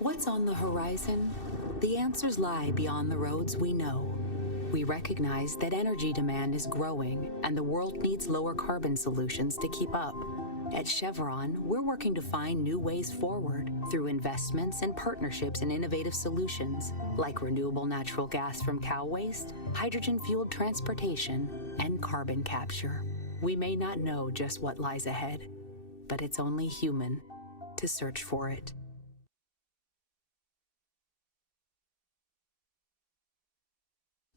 What's on the horizon? The answers lie beyond the roads we know. We recognize that energy demand is growing and the world needs lower carbon solutions to keep up. At Chevron, we're working to find new ways forward through investments and partnerships in innovative solutions like renewable natural gas from cow waste, hydrogen-fueled transportation, and carbon capture. We may not know just what lies ahead, but it's only human to search for it.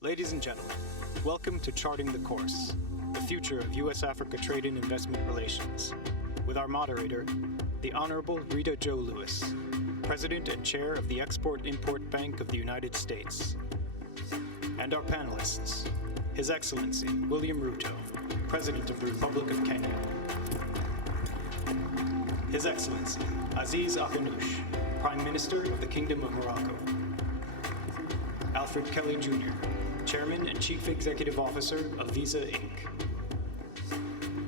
Ladies and gentlemen, welcome to Charting the Course, the future of U.S.-Africa trade and investment relations, with our moderator, the Honorable Rita Jo Lewis, President and Chair of the Export-Import Bank of the United States, and our panelists, His Excellency William Ruto, President of the Republic of Kenya, His Excellency Aziz Akhannouche, Prime Minister of the Kingdom of Morocco, Alfred Kelly Jr., Chairman and Chief Executive Officer of Visa Inc.,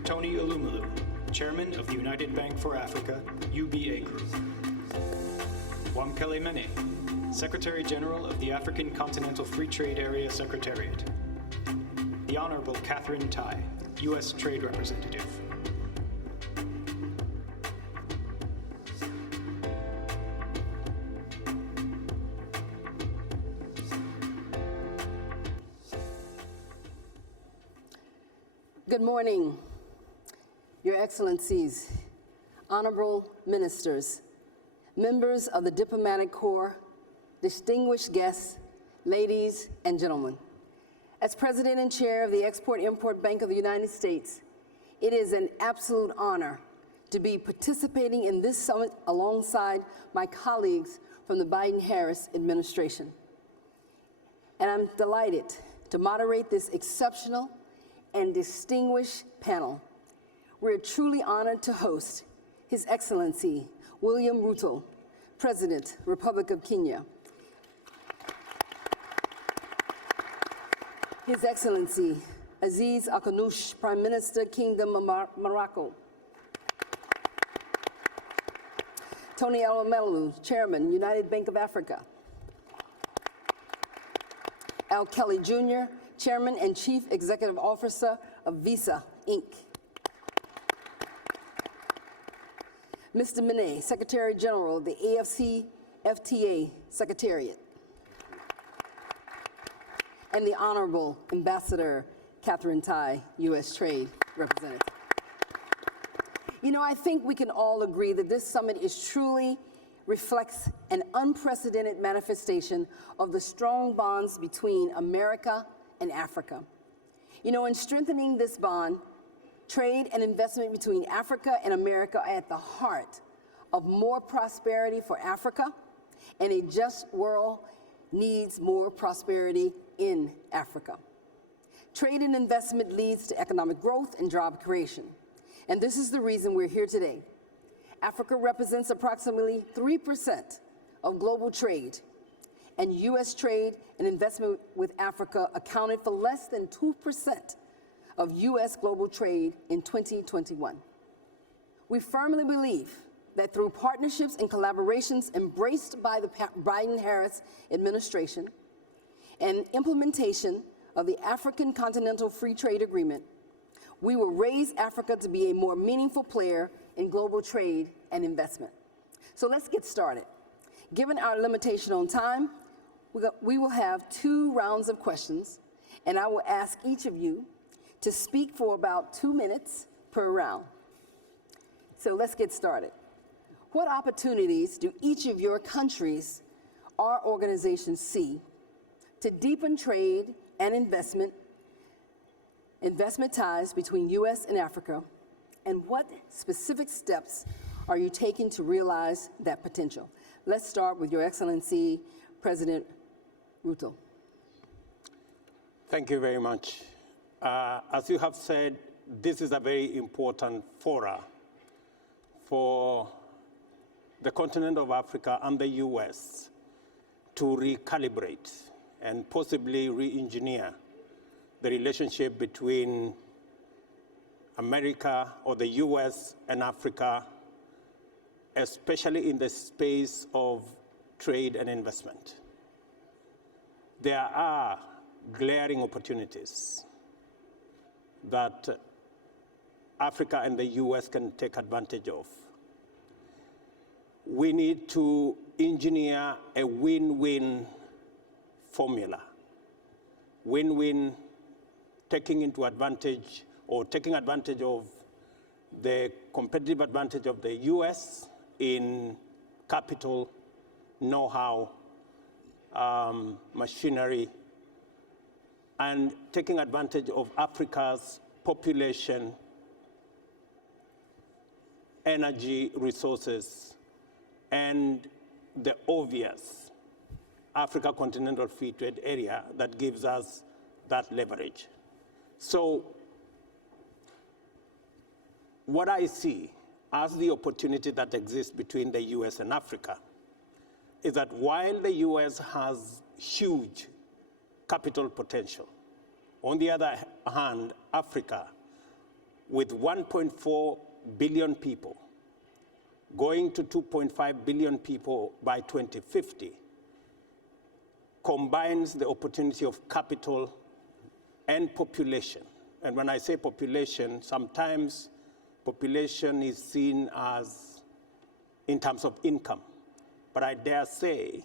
Tony Elumelu, Chairman of the United Bank for Africa, UBA Group, Wamkele Mene, Secretary General of the African Continental Free Trade Area Secretariat, the Honorable Catherine Tai, U.S. Trade Representative. Good morning, Your Excellencies, Honorable Ministers, members of the Diplomatic Corps, distinguished guests, ladies and gentlemen. As President and Chair of the Export-Import Bank of the United States, it is an absolute honor to be participating in this summit alongside my colleagues from the Biden-Harris administration. And I'm delighted to moderate this exceptional and distinguished panel. We're truly honored to host His Excellency William Ruto, President, Republic of Kenya, His Excellency Aziz Akhannouche, Prime Minister, Kingdom of Morocco, Tony Elumelu, Chairman, United Bank of Africa, Al Kelly Jr., Chairman and Chief Executive Officer of Visa Inc., Mr. Mene, Secretary General of the AFC-FTA Secretariat, and the Honorable Ambassador Catherine Tai, U.S. Trade Representative. You know, I think we can all agree that this summit truly reflects an unprecedented manifestation of the strong bonds between America and Africa. You know, in strengthening this bond, trade and investment between Africa and America are at the heart of more prosperity for Africa, and a just world needs more prosperity in Africa. Trade and investment leads to economic growth and job creation, and this is the reason we're here today. Africa represents approximately 3% of global trade, and U.S. trade and investment with Africa accounted for less than 2% of U.S. global trade in 2021. We firmly believe that through partnerships and collaborations embraced by the Biden-Harris administration and implementation of the African Continental Free Trade Agreement, we will raise Africa to be a more meaningful player in global trade and investment. So let's get started. Given our limitation on time, we will have 2 rounds of questions, and I will ask each of you to speak for about 2 minutes per round. So let's get started. What opportunities do each of your countries or organizations see to deepen trade and investment ties between U.S. and Africa, and what specific steps are you taking to realize that potential? Let's start with Your Excellency, President Ruto. Thank you very much. As you have said, this is a very important fora for the continent of Africa and the U.S. to recalibrate and possibly re-engineer the relationship between America or the U.S. and Africa, especially in the space of trade and investment. There are glaring opportunities that Africa and the US can take advantage of. We need to engineer a win-win formula. Win-win, taking advantage of the competitive advantage of the US in capital, know-how, machinery, and taking advantage of Africa's population, energy resources, and the obvious Africa Continental Free Trade Area that gives us that leverage. So what I see as the opportunity that exists between the US and Africa is that while the US has huge capital potential, on the other hand, Africa, with 1.4 billion people, going to 2.5 billion people by 2050, combines the opportunity of capital and population. And when I say population, sometimes population is seen as in terms of income. But I dare say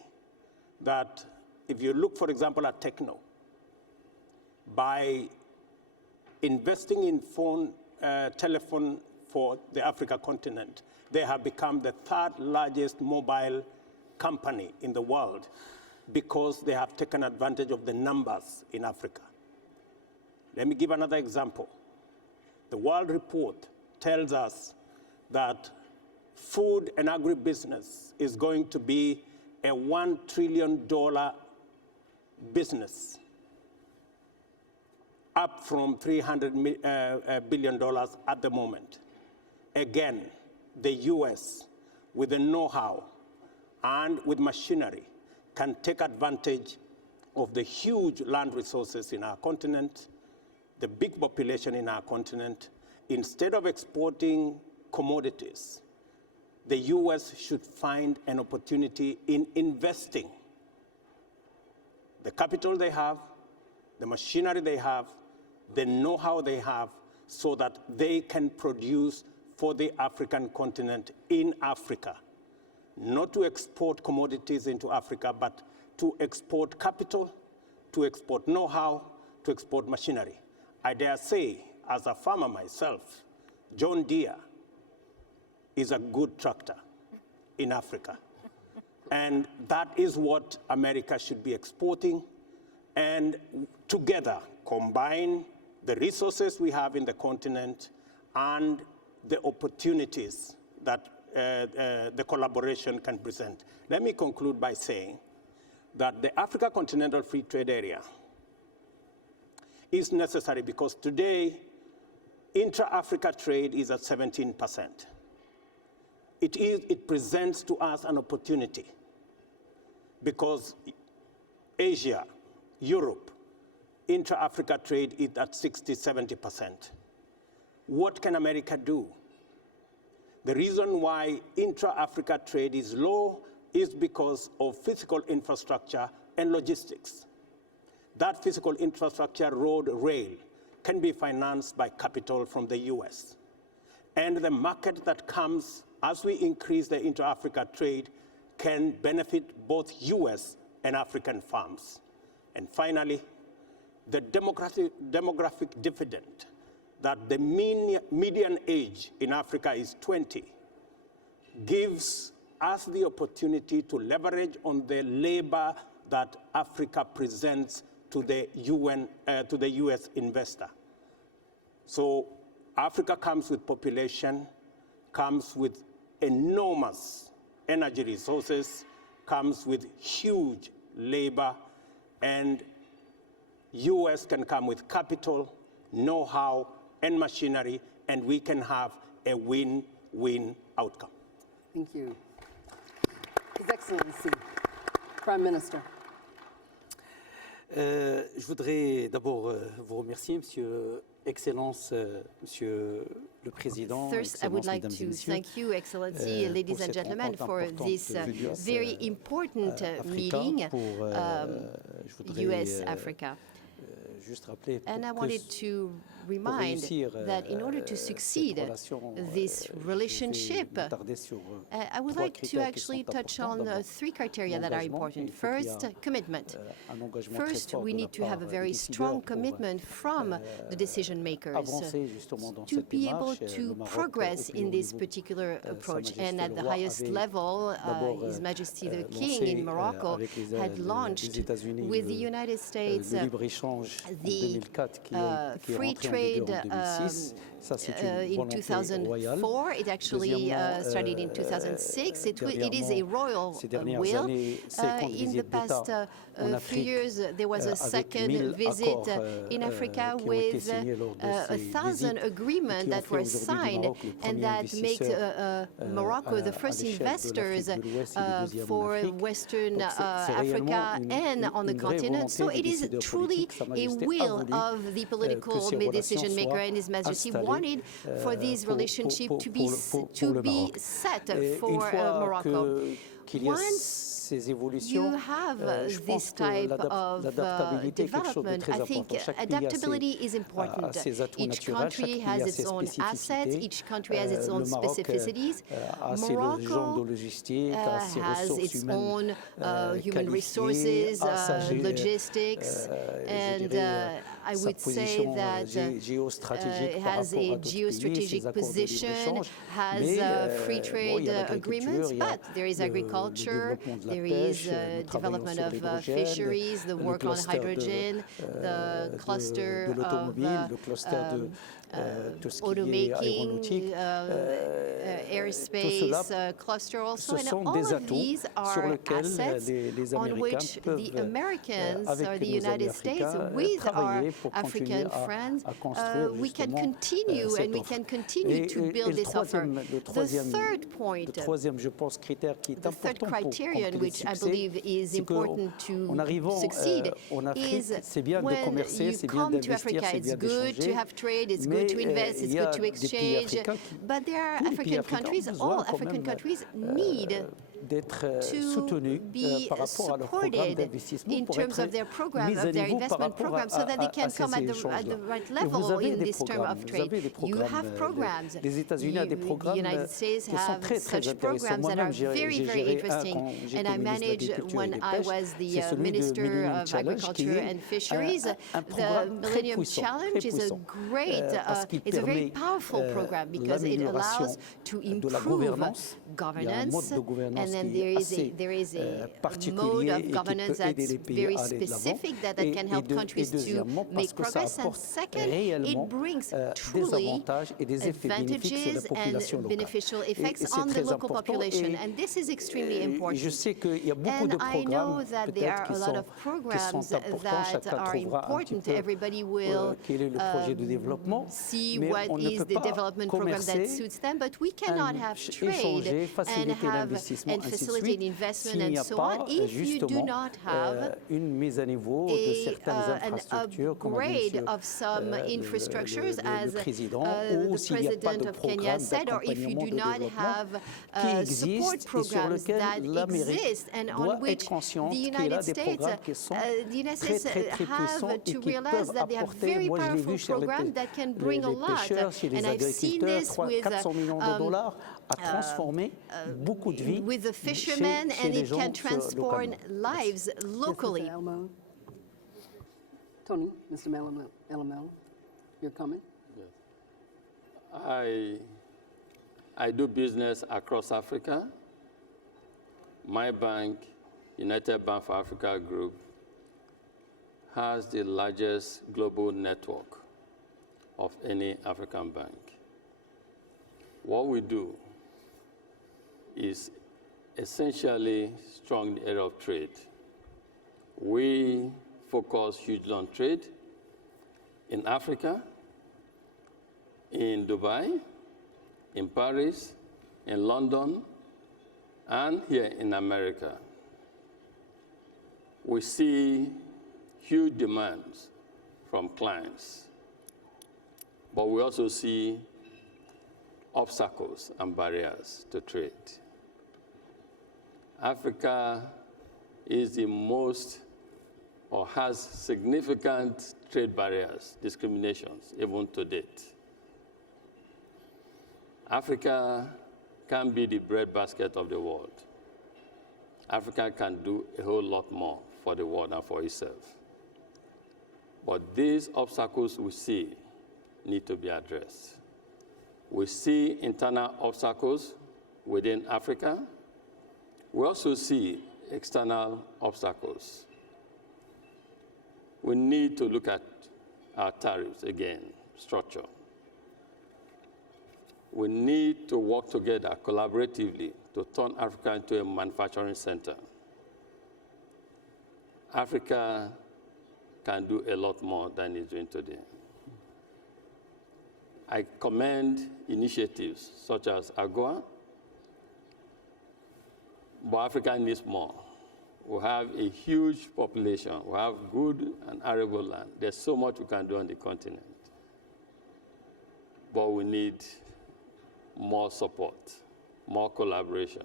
that if you look, for example, at techno, by investing in telephone for the Africa continent, they have become the third largest mobile company in the world because they have taken advantage of the numbers in Africa. Let me give another example. The World Report tells us that food and agribusiness is going to be a $1 trillion business, up from $300 billion at the moment. Again, the US, with the know-how and with machinery, can take advantage of the huge land resources in our continent, the big population in our continent. Instead of exporting commodities, the US should find an opportunity in investing the capital they have, the machinery they have, the know-how they have, so that they can produce for the African continent in Africa. Not to export commodities into Africa, but to export capital, to export know-how, to export machinery. I dare say, as a farmer myself, John Deere is a good tractor in Africa. And that is what America should be exporting. And together, combine the resources we have in the continent and the opportunities that the collaboration can present. Let me conclude by saying that the Africa Continental Free Trade Area is necessary because today, intra-Africa trade is at 17%. It presents to us an opportunity because Asia, Europe, intra-Africa trade is at 60, 70%. What can America do? The reason why intra-Africa trade is low is because of physical infrastructure and logistics. That physical infrastructure, road, rail, can be financed by capital from the US. And the market that comes as we increase the intra-Africa trade can benefit both US and African farms. And finally, the demographic dividend that the median age in Africa is 20 gives us the opportunity to leverage on the labor that Africa presents to the US investor. So Africa comes with population, comes with enormous energy resources, comes with huge labor, and US can come with capital, know-how, and machinery, and we can have a win-win outcome. Thank you. His Excellency, Prime Minister. Je voudrais d'abord vous remercier, Monsieur Excellence, Monsieur le Président. First, I would like to thank you, Excellency, ladies and gentlemen, for this very important meeting, US-Africa. And I wanted to remind that in order to succeed this relationship, I would like to actually touch on three criteria that are important. First, commitment. First, we need to have a very strong commitment from the decision makers to be able to progress in this particular approach. And at the highest level, His Majesty the King in Morocco had launched with the United States the free trade in 2004. It actually started in 2006. It is a royal will. In the past few years, there was a second visit in Africa with 1,000 agreements that were signed, and that makes Morocco the first investors for Western Africa and on the continent. So it is truly a will of the political decision maker, and His Majesty wanted for this relationship to be set for Morocco. Once you have this type of development, I think adaptability is important. Each country has its own assets, each country has its own specificities. Morocco has its own human resources, logistics, and I would say that it has a geostrategic position, has free trade agreements, but there is agriculture, there is development of fisheries, the work on hydrogen, the cluster of automaking, aerospace cluster also, and all of these are assets on which the Americans or the United States, with our African friends, we can continue and we can continue to build this offer. The third point, the third criterion, which I believe is important to succeed, is when you come to Africa, it's good to have trade, it's good to invest, it's good to exchange, but there are African countries, all African countries need to be supported in terms of their program, of their investment program, so that they can come at the right level in this term of trade. You have programs. The United States have such programs that are very, very interesting. And I managed, when I was the Minister of Agriculture and Fisheries, the Millennium Challenge is a great, it's a very powerful program because it allows to improve governance, and then there is a mode of governance that's very specific that can help countries to make progress. And second, it brings truly advantages and beneficial effects on the local population. And this is extremely important. And I know that there are a lot of programs that are important. Everybody will see what is the development program that suits them, but we cannot have trade and facilitate investment and so on if you do not have an upgrade of some infrastructures, as the President of Kenya said, or if you do not have support programs that exist and on which the United States have to realize that they have very powerful programs that can bring a lot. And I've seen this with the fishermen, and it can transform lives locally. Mr. Tony, Mr. Elamel, your comment? Yes. I do business across Africa. My bank, United Bank for Africa Group, has the largest global network of any African bank. What we do is essentially strong in the area of trade. We focus hugely on trade in Africa, in Dubai, in Paris, in London, and here in America. We see huge demands from clients. but we also see obstacles and barriers to trade. Africa is the most, or has significant trade barriers, discriminations, even to date. Africa can be the breadbasket of the world. Africa can do a whole lot more for the world and for itself. But these obstacles we see need to be addressed. We see internal obstacles within Africa. We also see external obstacles. We need to look at our tariffs again, structure. We need to work together collaboratively to turn Africa into a manufacturing center. Africa can do a lot more than it's doing today. I commend initiatives such as AGOA, but Africa needs more. We have a huge population. We have good and arable land. There's so much we can do on the continent. But we need more support, more collaboration.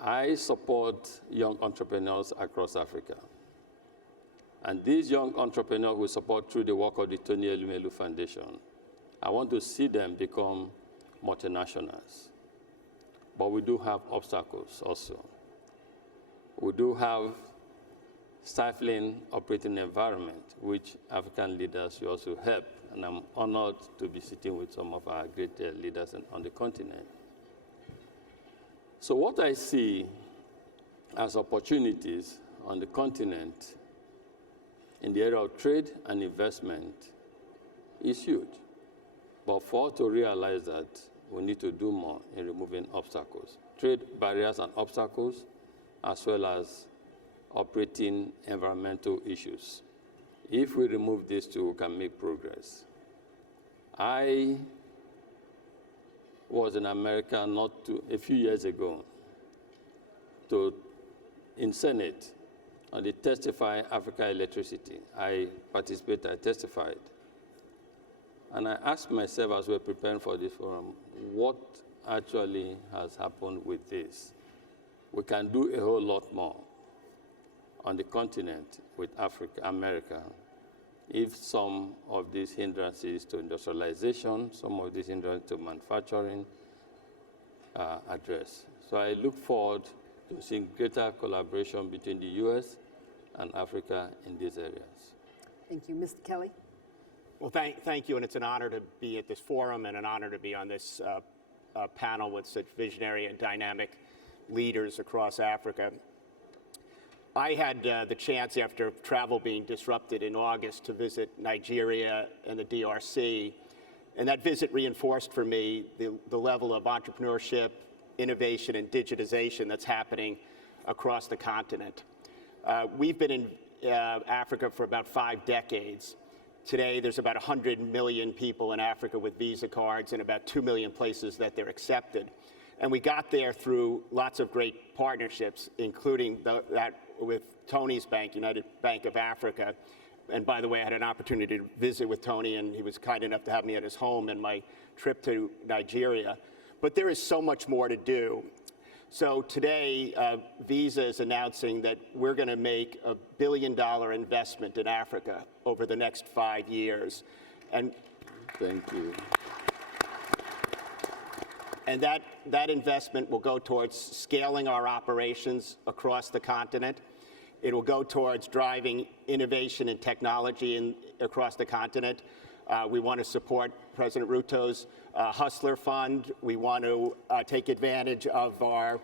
I support young entrepreneurs across Africa. And these young entrepreneurs we support through the work of the Tony Elumelu Foundation. I want to see them become multinationals. But we do have obstacles also. We do have stifling operating environment, which African leaders will also help. And I'm honored to be sitting with some of our great leaders on the continent. So what I see as opportunities on the continent in the area of trade and investment is huge. But for us to realize that, we need to do more in removing obstacles, trade barriers and obstacles, as well as operating environmental issues. If we remove these two, we can make progress. I was in America a few years ago in Senate on the Testify Africa Electricity. I testified. And I asked myself as we were preparing for this forum, what actually has happened with this? We can do a whole lot more on the continent with America, if some of these hindrances to industrialization, some of these hindrances to manufacturing are addressed. So I look forward to seeing greater collaboration between the US and Africa in these areas. Thank you. Mr. Kelly? Well, thank you, and it's an honor to be at this forum and an honor to be on this panel with such visionary and dynamic leaders across Africa. I had the chance, after travel being disrupted in August, to visit Nigeria and the DRC, and that visit reinforced for me the level of entrepreneurship, innovation, and digitization that's happening across the continent. We've been in Africa for about 5 decades. Today, there's about 100 million people in Africa with Visa cards and about 2 million places that they're accepted. And we got there through lots of great partnerships, including that with Tony's bank, United Bank of Africa. And by the way, I had an opportunity to visit with Tony, and he was kind enough to have me at his home in my trip to Nigeria. But there is so much more to do. So today, Visa is announcing that we're going to make $1 billion investment in Africa over the next 5 years. And thank you. And that investment will go towards scaling our operations across the continent. It will go towards driving innovation and technology across the continent. We want to support President Ruto's Hustler Fund. We want to take advantage of a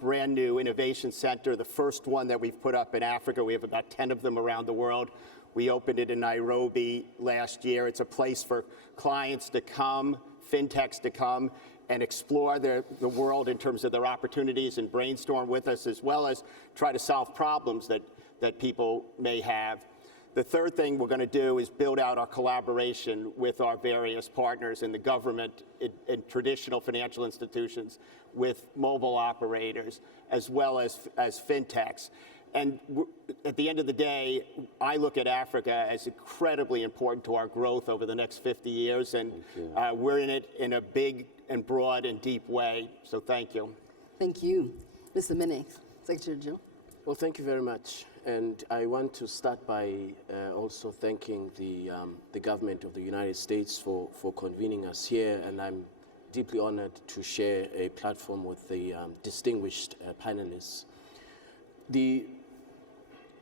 brand new innovation center, the first one that we've put up in Africa. We have about 10 of them around the world. We opened it in Nairobi last year. It's a place for clients to come, fintechs to come and explore the world in terms of their opportunities and brainstorm with us, as well as try to solve problems that people may have. The third thing we're going to do is build out our collaboration with our various partners in the government, in traditional financial institutions, with mobile operators, as well as fintechs. And at the end of the day, I look at Africa as incredibly important to our growth over the next 50 years, and we're in it in a big and broad and deep way. So thank you. Thank you. Mr. Mene, Secretary General. Well, thank you very much. And I want to start by also thanking the government of the United States for convening us here. And I'm deeply honored to share a platform with the distinguished panelists.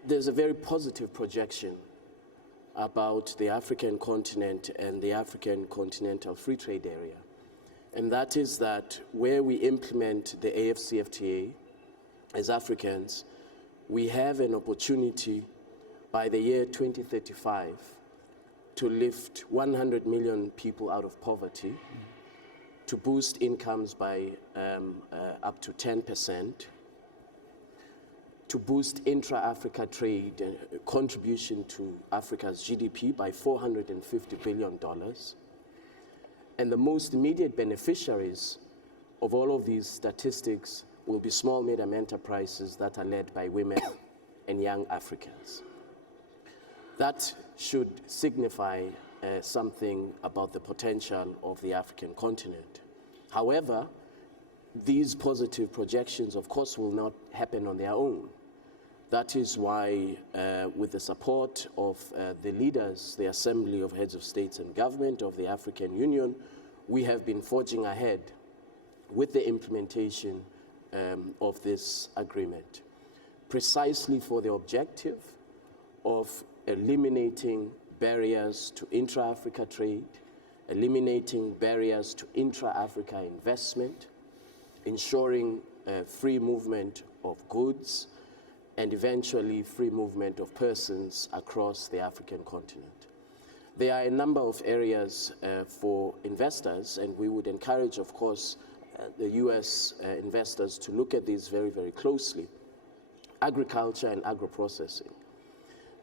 There's a very positive projection about the African continent and the African continental free trade area. And that is that where we implement the AFCFTA as Africans, we have an opportunity by the year 2035 to lift 100 million people out of poverty, to boost incomes by up to 10%, to boost intra-Africa trade contribution to Africa's GDP by $450 billion. And the most immediate beneficiaries of all of these statistics will be small, medium enterprises that are led by women and young Africans. That should signify something about the potential of the African continent. However, these positive projections, of course, will not happen on their own. That is why, with the support of the leaders, the Assembly of Heads of States and Government of the African Union, we have been forging ahead with the implementation of this agreement, precisely for the objective of eliminating barriers to intra-Africa trade, eliminating barriers to intra-Africa investment, ensuring free movement of goods, and eventually free movement of persons across the African continent. There are a number of areas for investors, and we would encourage, of course, the US investors to look at these very, very closely. Agriculture and agro-processing.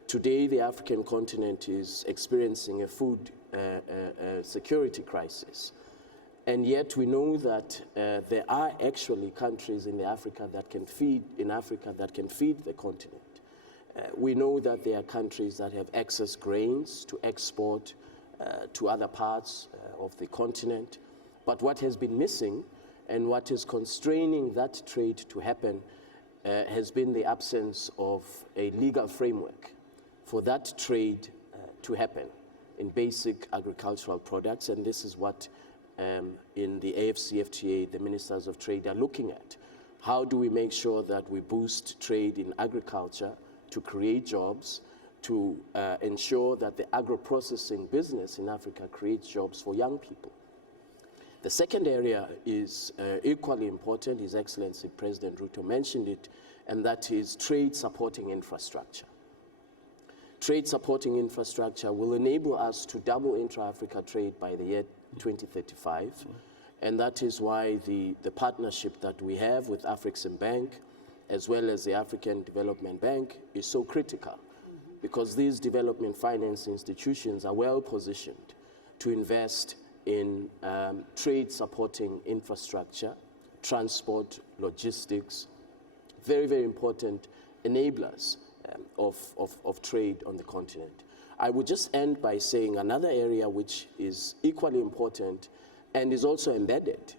Today, the African continent is experiencing a food security crisis. And yet we know that there are actually countries in Africa that can feed the continent. We know that there are countries that have excess grains to export to other parts of the continent. But what has been missing and what is constraining that trade to happen has been the absence of a legal framework for that trade to happen in basic agricultural products. And this is what in the AFCFTA, the Ministers of Trade are looking at. How do we make sure that we boost trade in agriculture to create jobs, to ensure that the agro-processing business in Africa creates jobs for young people? The second area is equally important. His Excellency President Ruto mentioned it, and that is trade supporting infrastructure. Trade supporting infrastructure will enable us to double intra-Africa trade by the year 2035. And that is why the partnership that we have with Afreximbank, as well as the African Development Bank, is so critical. Because these development finance institutions are well positioned to invest in trade supporting infrastructure, transport, logistics, very, very important enablers of trade on the continent. I would just end by saying another area which is equally important and is also embedded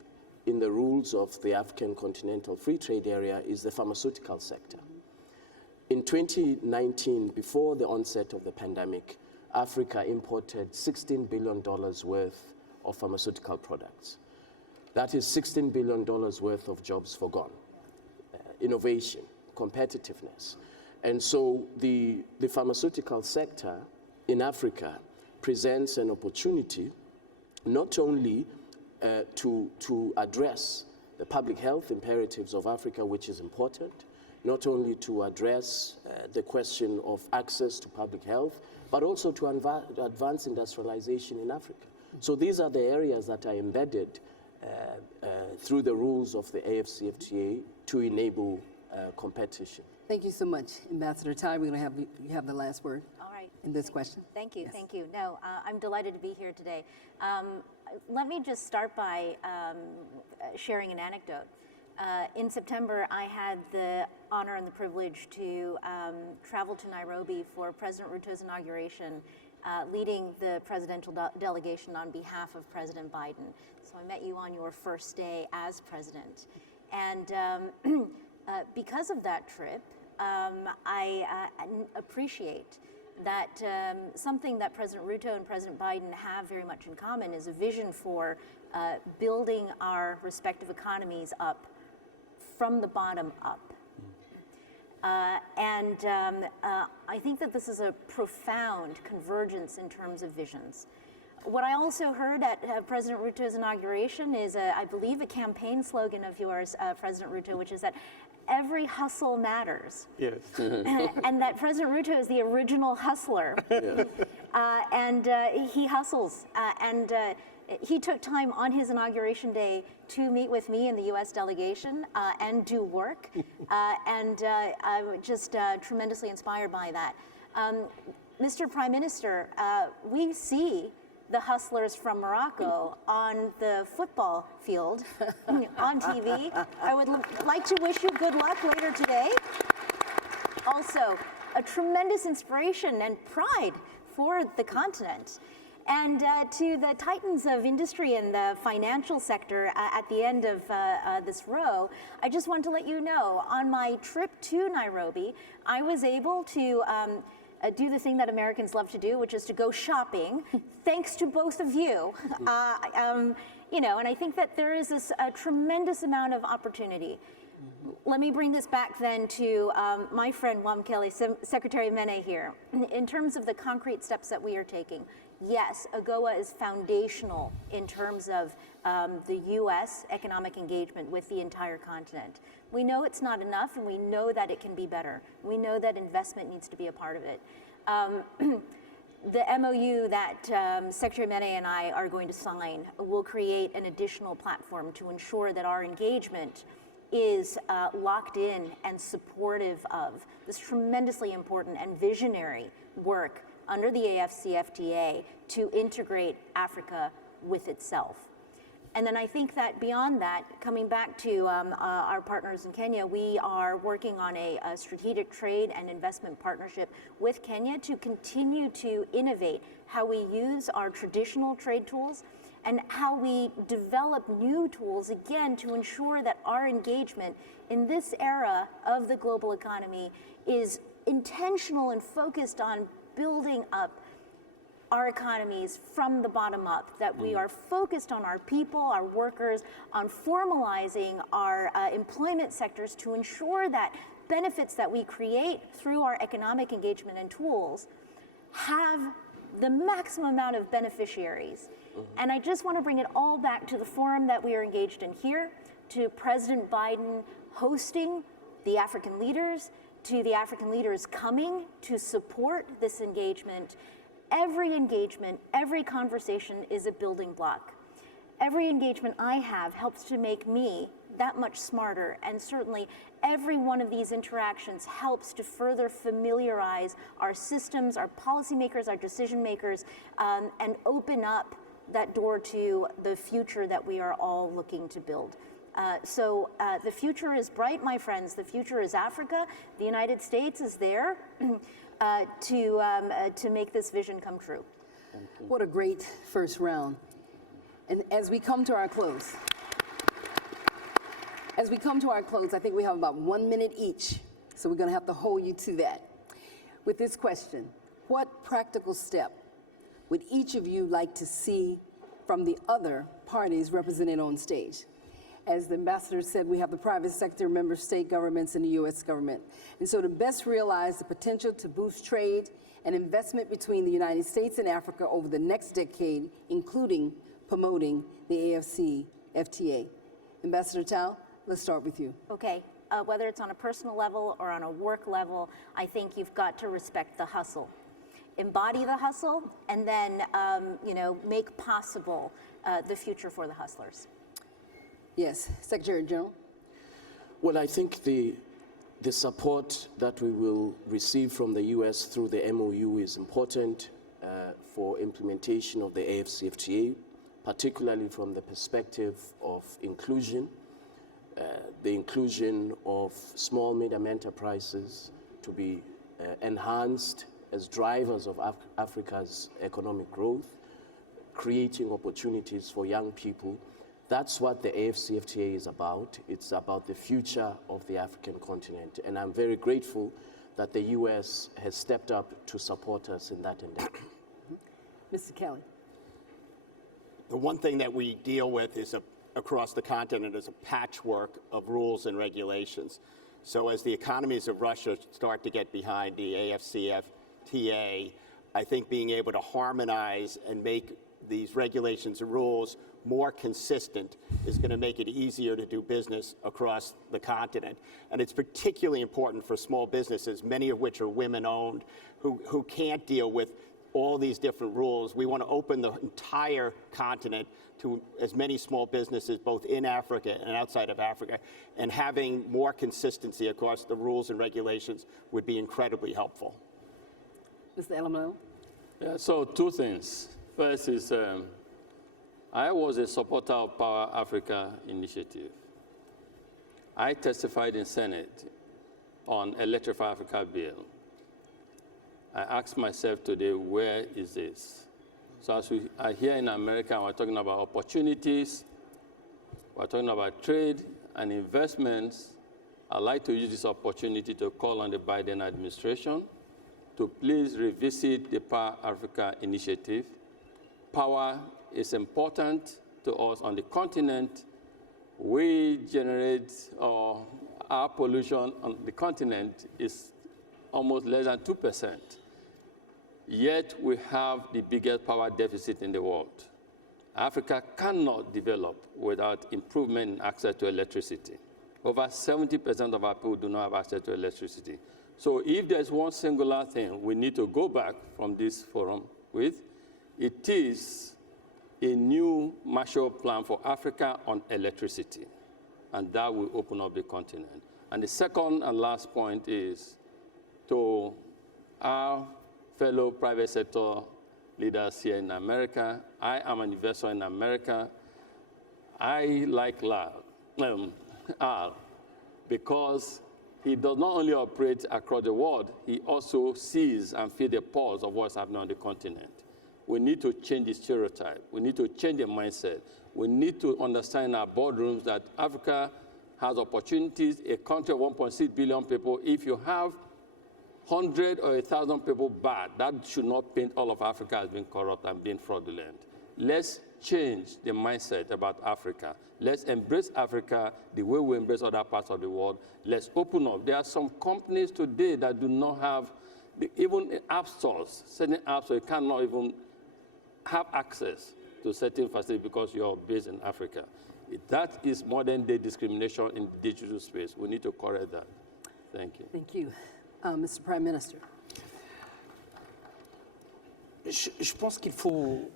in the rules of the African Continental Free Trade Area is the pharmaceutical sector. In 2019, before the onset of the pandemic, Africa imported $16 billion worth of pharmaceutical products. That is $16 billion worth of jobs forgone, innovation, competitiveness. And so the pharmaceutical sector in Africa presents an opportunity not only to address the public health imperatives of Africa, which is important, not only to address the question of access to public health, but also to advance industrialization in Africa. So these are the areas that are embedded through the rules of the AFCFTA to enable competition. Thank you so much, Ambassador Tai. We're going to have you have the last word. All right. In this question. Thank you. Yes. Thank you. No, I'm delighted to be here today. Let me just start by sharing an anecdote. In September, I had the honor and the privilege to travel to Nairobi for President Ruto's inauguration, leading the presidential delegation on behalf of President Biden. So I met you on your first day as president. And because of that trip, I appreciate that something that President Ruto and President Biden have very much in common is a vision for building our respective economies up from the bottom up. I think that this is a profound convergence in terms of visions. What I also heard at President Ruto's inauguration is, I believe, a campaign slogan of yours, President Ruto, which is that every hustle matters. Yes. And that President Ruto is the original hustler. Yeah. He hustles. He took time on his inauguration day to meet with me in the U.S. delegation and do work. I'm just tremendously inspired by that. Mr. Prime Minister, we see the hustlers from Morocco on the football field on TV. I would like to wish you good luck later today. Also, a tremendous inspiration and pride for the continent. And to the titans of industry and the financial sector at the end of this row, I just want to let you know, on my trip to Nairobi, I was able to do the thing that Americans love to do, which is to go shopping, thanks to both of you. You know, and I think that there is this tremendous amount of opportunity. Let me bring this back then to my friend Wamkele, Secretary Mene here. In terms of the concrete steps that we are taking, yes, AGOA is foundational in terms of the U.S. economic engagement with the entire continent. We know it's not enough, and we know that it can be better. We know that investment needs to be a part of it. The MOU that Secretary Mene and I are going to sign will create an additional platform to ensure that our engagement is locked in and supportive of this tremendously important and visionary work under the AFCFTA to integrate Africa with itself. And then I think that beyond that, coming back to our partners in Kenya, we are working on a strategic trade and investment partnership with Kenya to continue to innovate how we use our traditional trade tools and how we develop new tools, again, to ensure that our engagement in this era of the global economy is intentional and focused on building up our economies from the bottom up, that we are focused on our people, our workers, on formalizing our employment sectors to ensure that benefits that we create through our economic engagement and tools have the maximum amount of beneficiaries. And I just want to bring it all back to the forum that we are engaged in here, to President Biden hosting the African leaders, to the African leaders coming to support this engagement. Every engagement, every conversation is a building block. Every engagement I have helps to make me that much smarter, and certainly every one of these interactions helps to further familiarize our systems, our policymakers, our decision makers, and open up that door to the future that we are all looking to build. So the future is bright, my friends. The future is Africa. The United States is there to make this vision come true. What a great first round. And as we come to our close, I think we have about 1 minute each. So we're going to have to hold you to that. With this question, what practical step would each of you like to see from the other parties represented on stage? As the ambassador said, we have the private sector, member state governments, and the U.S. government. And so to best realize the potential to boost trade and investment between the United States and Africa over the next decade, including promoting the AFCFTA. Ambassador Tao, let's start with you. Okay, whether it's on a personal level or on a work level, I think you've got to respect the hustle. Embody the hustle, and then make possible the future for the hustlers. Yes, Secretary General. Well, I think the support that we will receive from the U.S. through the MOU is important for implementation of the AFCFTA, particularly from the perspective of inclusion. the inclusion of small, medium enterprises to be enhanced as drivers of Africa's economic growth, creating opportunities for young people. That's what the AFCFTA is about. It's about the future of the African continent. And I'm very grateful that the US has stepped up to support us in that endeavor. Mr. Kelly. The one thing that we deal with is across the continent is a patchwork of rules and regulations. So as the economies of Russia start to get behind the AFCFTA, I think being able to harmonize and make these regulations and rules more consistent is going to make it easier to do business across the continent. And it's particularly important for small businesses, many of which are women-owned, who can't deal with all these different rules. We want to open the entire continent to as many small businesses, both in Africa and outside of Africa, and having more consistency across the rules and regulations would be incredibly helpful. Mr. Elamil. Yeah, so two things. First is, I was a supporter of Power Africa initiative. I testified in Senate on Electrify Africa bill. I asked myself today, where is this? So as we are here in America, we're talking about opportunities, we're talking about trade and investments. I'd like to use this opportunity to call on the Biden administration to please revisit the Power Africa initiative. Power is important to us on the continent. We generate, our pollution on the continent is almost less than 2%. Yet we have the biggest power deficit in the world. Africa cannot develop without improvement in access to electricity. Over 70% of our people do not have access to electricity. So if there's one singular thing we need to go back from this forum with, it is a new Marshall Plan for Africa on electricity. And that will open up the continent. And the second and last point is to our fellow private sector leaders here in America. I am an investor in America. I like Al because he does not only operate across the world, he also sees and feels the pulse of what's happening on the continent. We need to change the stereotype. We need to change the mindset. We need to understand in our boardrooms that Africa has opportunities, a country of 1.6 billion people. If you have 100 or 1,000 people bad, that should not paint all of Africa as being corrupt and being fraudulent. Let's change the mindset about Africa. Let's embrace Africa the way we embrace other parts of the world. Let's open up. There are some companies today that do not have, even app stores, certain apps, so you cannot even have access to certain facilities because you're based in Africa. That is modern day discrimination in the digital space. We need to correct that. Thank you. Thank you. Mr. Prime Minister. Je pense qu'il faut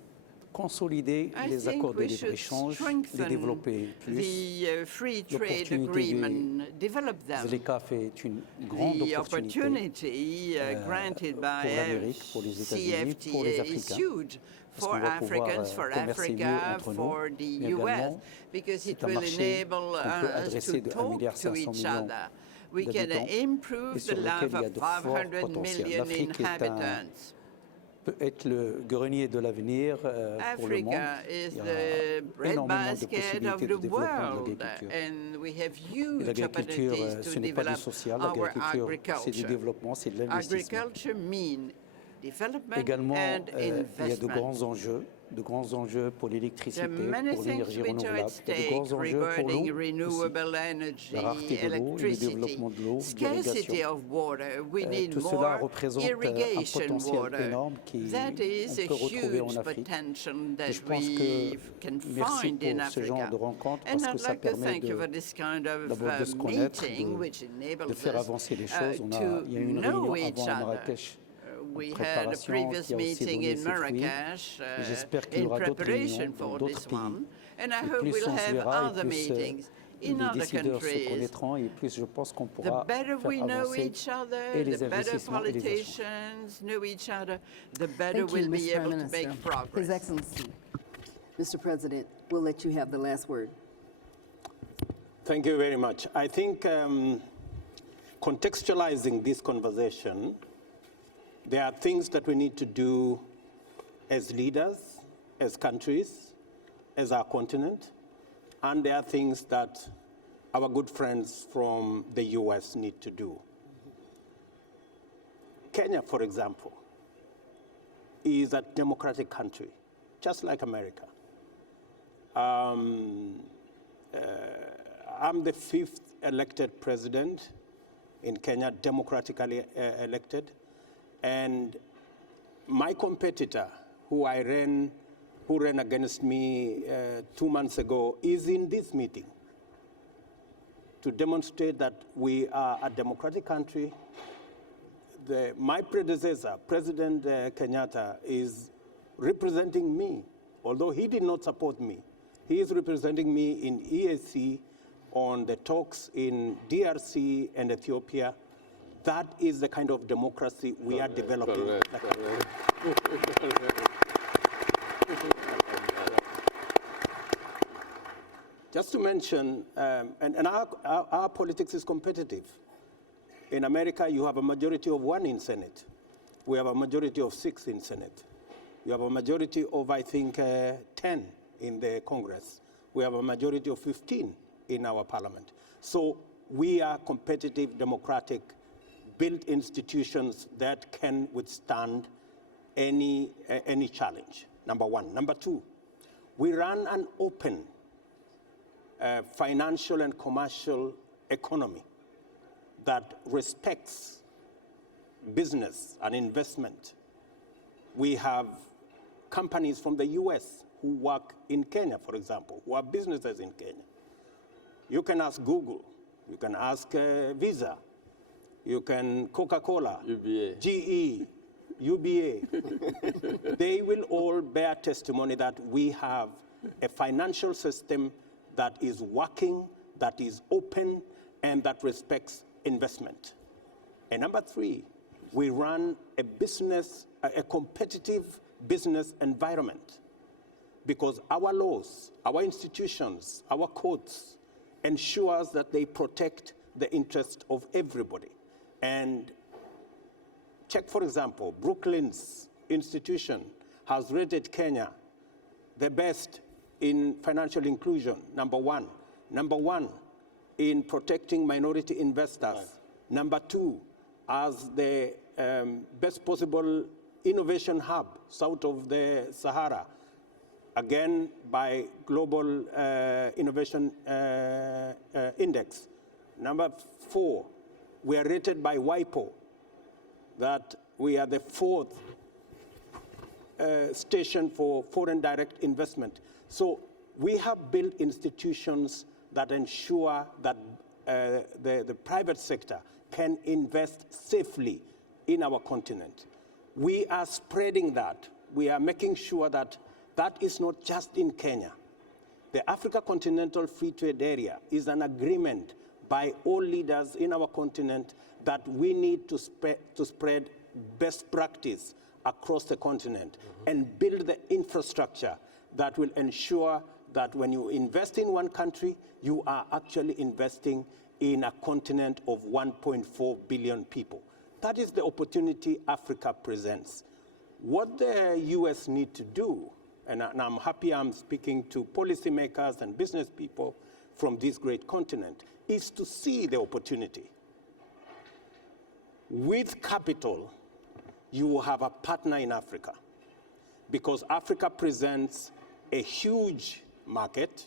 consolider les accords de libre-échange, les développer plus. The free trade agreement, develop them. ZLECA fait une grande opportunity granted by CFTA is huge for Africans, for Africa, for the US, because it will enable us to talk to each other. We can improve the life of 500 million inhabitants. Peut être le grenier de l'avenir pour le monde. Africa is the breadbasket of the world, and we have huge opportunities to develop our agriculture. Agriculture means development and investment. Il y a de grands enjeux pour l'électricité, pour l'énergie renouvelable, de grands enjeux pour l'eau, la rareté de l'eau, le développement de l'eau, l'irrigation. Tout cela représente un potentiel énorme qu'on peut retrouver en Afrique. Et je pense que merci pour ce genre de rencontre parce que ça permet d'abord de se connaître, de faire avancer les choses. Il y a eu une réunion avant à Marrakech. We had a previous meeting in Marrakesh in preparation for this one, and I hope we'll have other meetings in other countries. The better we know each other, the better politicians know each other, the better we'll be able to make progress. His Excellency, Mr. President, we'll let you have the last word. Thank you very much. I think contextualizing this conversation, there are things that we need to do as leaders, as countries, as our continent, and there are things that our good friends from the US need to do. Kenya, for example, is a democratic country, just like America. I'm the 5th elected president in Kenya, democratically elected, and my competitor, who ran against me 2 months ago, is in this meeting to demonstrate that we are a democratic country. My predecessor, President Kenyatta, is representing me, although he did not support me. He is representing me in EAC on the talks in DRC and Ethiopia. That is the kind of democracy we are developing. Just to mention, and our politics is competitive. In America, you have a majority of 1 in Senate. We have a majority of 6 in Senate. You have a majority of, I think, 10 in the Congress. We have a majority of 15 in our parliament. So we are competitive, democratic, built institutions that can withstand any challenge, number one. Number two, we run an open financial and commercial economy that respects business and investment. We have companies from the US who work in Kenya, for example, who have businesses in Kenya. You can ask Google, you can ask Visa, you can Coca-Cola, UBA. GE, UBA. They will all bear testimony that we have a financial system that is working, that is open, and that respects investment. And number three, we run a competitive business environment because our laws, our institutions, our courts ensures that they protect the interest of everybody. And check, for example, Brooklyn's institution has rated Kenya the best in financial inclusion, number one. Number one in protecting minority investors. Right. Number two, as the best possible innovation hub south of the Sahara, again by Global Innovation Index. Number four, we are rated by WIPO that we are the fourth station for foreign direct investment. So we have built institutions that ensure that the private sector can invest safely in our continent. We are spreading that. We are making sure that that is not just in Kenya. The Africa Continental Free Trade Area is an agreement by all leaders in our continent that we need to spread best practice across the continent and build the infrastructure that will ensure that when you invest in one country, you are actually investing in a continent of 1.4 billion people. That is the opportunity Africa presents. What the US need to do, and I'm happy I'm speaking to policymakers and business people from this great continent, is to see the opportunity. With capital, you have a partner in Africa, because Africa presents a huge market,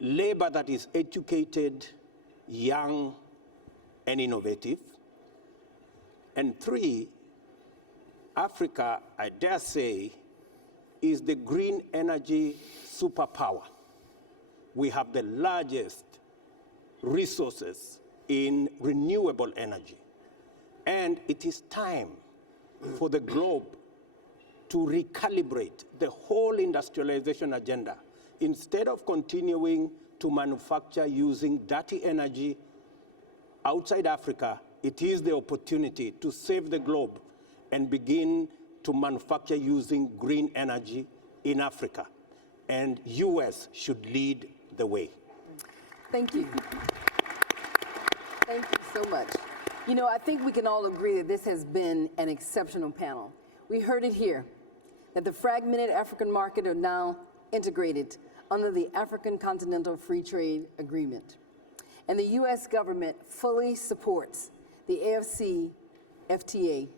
labor that is educated, young, and innovative. And three, Africa, I dare say, is the green energy superpower. We have the largest resources in renewable energy. And it is time for the globe to recalibrate the whole industrialization agenda. Instead of continuing to manufacture using dirty energy outside Africa, it is the opportunity to save the globe and begin to manufacture using green energy in Africa. And US should lead the way. Thank you. Thank you so much. You know, I think we can all agree that this has been an exceptional panel. We heard it here, that the fragmented African market are now integrated under the African Continental Free Trade Agreement. And the U.S. government fully supports the AFCFTA,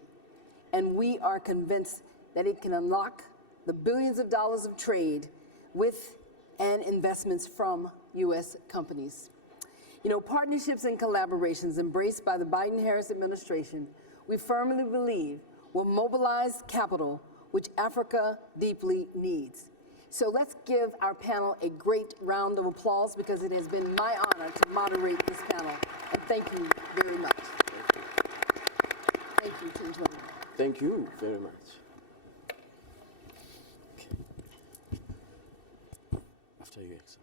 and we are convinced that it can unlock the billions of dollars of trade with and investments from U.S. companies. You know, partnerships and collaborations embraced by the Biden-Harris administration, we firmly believe will mobilize capital which Africa deeply needs. So let's give our panel a great round of applause because it has been my honor to moderate this panel. And thank you very much. Thank you, King Tony. Thank you very much.